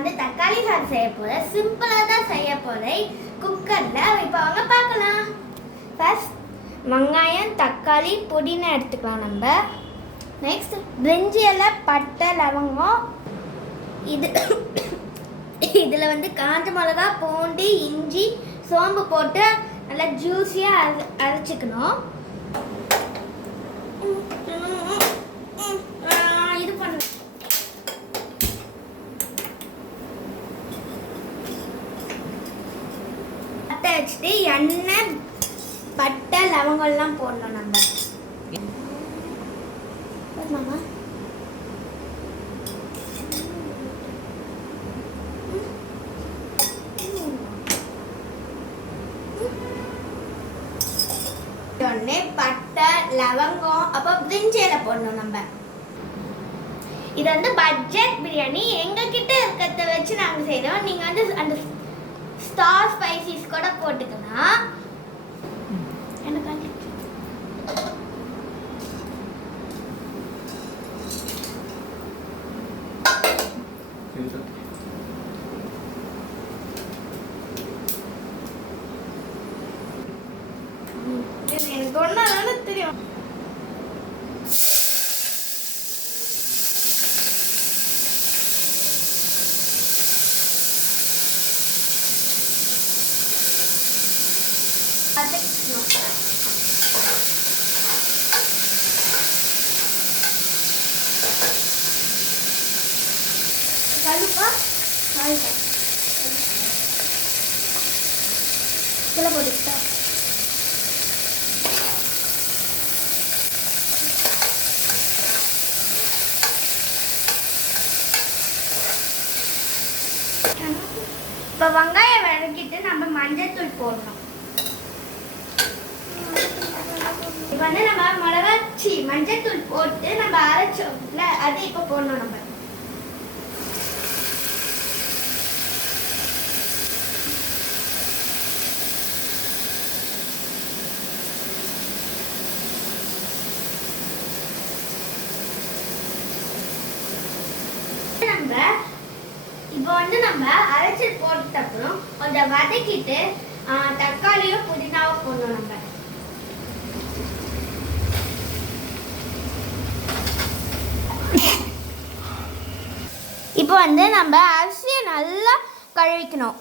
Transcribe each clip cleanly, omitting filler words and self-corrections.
வந்து தக்காளி சாதம் செய்ய போகிறேன். சிம்பிளாக தான் செய்ய போகிறேன் குக்கரில். இப்போ வாங்க பார்க்கலாம். ஃபர்ஸ்ட் வெங்காயம், தக்காளி, புதினா எடுத்துக்கலாம் நம்ம. நெக்ஸ்ட் பிரிஞ்சி இலை, பட்டை, லவங்கம். இதில் வந்து காஞ்ச மிளகா, பூண்டு, இஞ்சி, சோம்பு போட்டு நல்லா ஜூஸியாக அரைச்சிக்கணும். இது பண்ண பட்டை வச்சுட்டு எண்ணெய், பட்டை, லவங்கம்லாம் போடணும் நம்ம. மாமா பட்டை, லவங்கம், அப்போ பிரிஞ்சி இலை போடணும் நம்ம. இது வந்து பட்ஜெட் பிரியாணி. எங்ககிட்ட இருக்கிறத வச்சு நாங்கள் செய்கிறோம். நீங்கள் வந்து அந்த ஸ்டார் ஸ்பைசிஸ் கூட போட்டுக்கலாம். எனக்கு சொன்னாதானே தெரியும். கழுப்பா போட்டுக்கிட்டா இப்போ வெங்காயம் வதக்கிட்டு நம்ம மஞ்சள் தூள் போடணும். இப்போ வந்து நம்ம மிளகாச்சி மஞ்சள் தூள் போட்டு நம்ம அரைச்சோம்ல அது இப்போ போடணும் நம்ம. இப்போ வந்து நம்ம அரைச்சி போட்ட அப்புறம் கொஞ்சம் வதக்கிட்டு தக்காளியும் புதினாவும் போடணும் நம்ம. இப்போ வந்து நம்ம அரிசியை நல்லா கழுவிக்கணும்.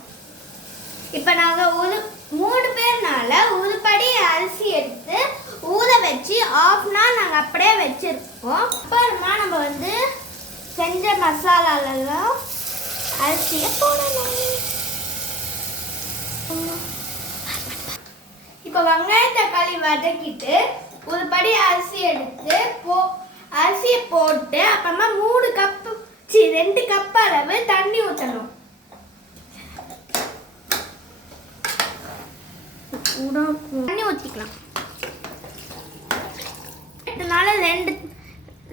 இப்போ நாங்கள் 3 பேர்னால உருப்படி அரிசி எடுத்து ஊற வச்சு ஆஃப்னா நாங்கள் அப்படியே வச்சிருக்கோம். அப்புறமா நம்ம வந்து செஞ்ச மசாலாலெல்லாம் அரிசியை போடணும். இப்போ வெங்காயம் தக்காளி வதக்கிட்டு ஒரு படி அரிசி எடுத்து அரிசியை போட்டு அப்புறமா 2 கப் அளவு தண்ணி ஊற்றணும். தண்ணி ஊற்றிக்கலாம். இதனால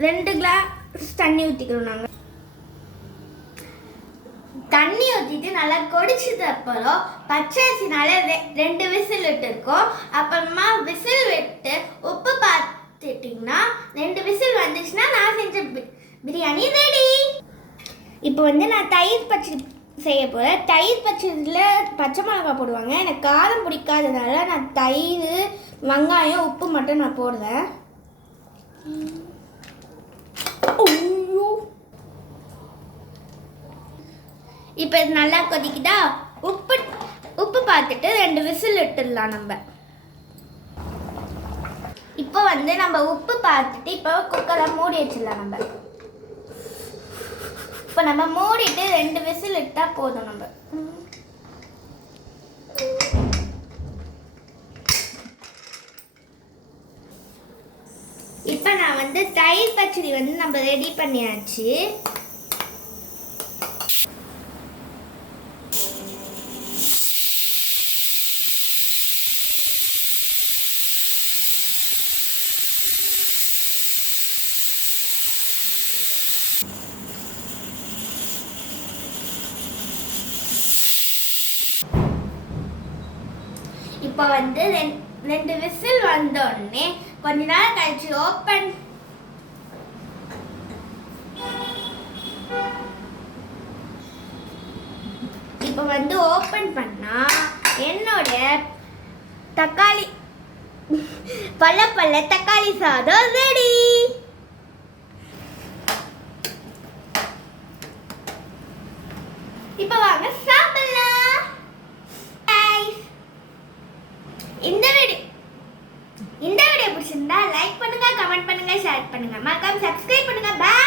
2 கிளாஸ் தண்ணி ஊற்றிக்கிறோம் நாங்கள். தண்ணி ஊற்றிட்டு நல்லா கொதிச்சது அப்புறம் பச்சை அரிசினால 2 விசில் விட்டுருக்கோம். அப்புறமா விசில் விட்டு உப்பு பார்த்துட்டிங்கன்னா 2 விசில் வந்துச்சுன்னா நான் செஞ்ச பிரியாணி ரெடி. இப்போ வந்து நான் தயிர் பச்சடி செய்ய போகிறேன். தயிர் பச்சடியில் பச்சை மிளகா போடுவாங்க. எனக்கு காரம் பிடிக்காதனால நான் தயிர், வெங்காயம், உப்பு மட்டும் நான் போடுறேன். இப்போ இது நல்லா கொதிக்கிட்டா உப்பு பார்த்துட்டு 2 விசில் விட்டுடலாம் நம்ம. இப்போ வந்து நம்ம உப்பு பார்த்துட்டு இப்போ குக்கரை மூடி வச்சிடலாம் நம்ம. இப்போ நம்ம மூடிட்டு 2 விசில் விட்டால் போதும் நம்ம. இப்போ நான் வந்து தயிர் பச்சடி வந்து நம்ம ரெடி பண்ணியாச்சு. இப்போ வந்து 2 விசில் வந்த உடனே கொஞ்ச நேரம் கழிச்சு ஓப்பன் வந்து ஓப்பன் பண்ணா என்னோட தக்காளி பல்ல தக்காளி சாதம் ரெடி. இப்போ வாங்க சாப்பிடலாம். இந்த வீடியோ பிடிச்சிருந்தா லைக் பண்ணுங்க, கமெண்ட் பண்ணுங்க, ஷேர் பண்ணுங்க, மறக்காம சப்ஸ்கிரைப் பண்ணுங்க. பை.